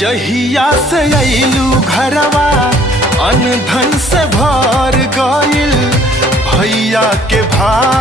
जहिया से अइलू घरवा अनधन से भर गइल, भैया के भाग